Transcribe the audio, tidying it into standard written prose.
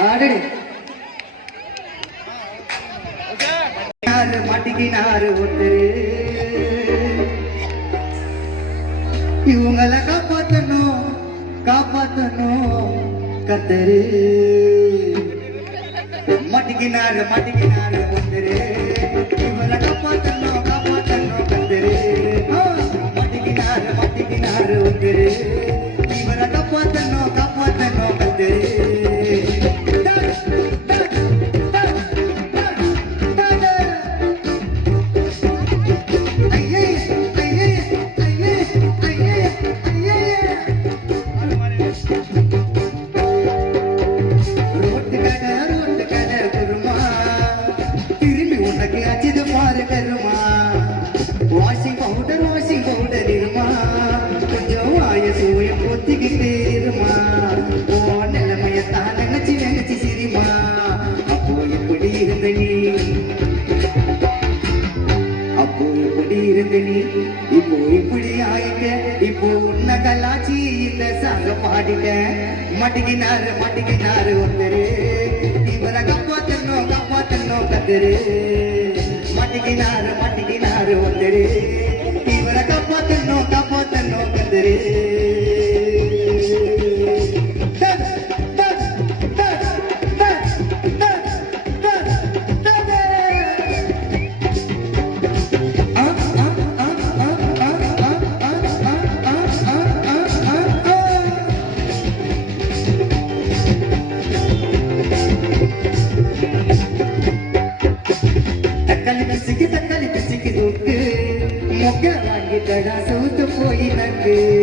ஆடடி மாட்டிக்கினாரு ஒருத்தரு இவங்களை காப்பாத்தணும் காப்பாத்தணும் கத்தரு மாட்டிக்கினாரு ஒருத்தரு இவங்களை காப்பாத்தணும் காப்பாத்தணும் கத்தரு மாட்டிக்கினாரு ஒருத்தரு இவரை காப்பாத்தணும் காப்பாத்தணும் கத்தரு வாஷிங் பவுடர் இருமா கொஞ்சம் ஆயசூய பொத்திக்கிட்டு இருமா ஓ நிலைமையத்தான் நினைச்சு சிரிமா அப்போ எப்படி இருந்த நீ இப்போ இப்படி ஆயிட்ட இப்போ உன்ன கலாச்சி இந்த சாங்க பாடிட்ட மாட்டிக்கினாரு ஒருத்தரு இவரை காப்பாத்தணும் கத்தரு மாட்டிக்கினாரு ஒருத்தரு இவரை காப்பாத்தணும் கத்தரு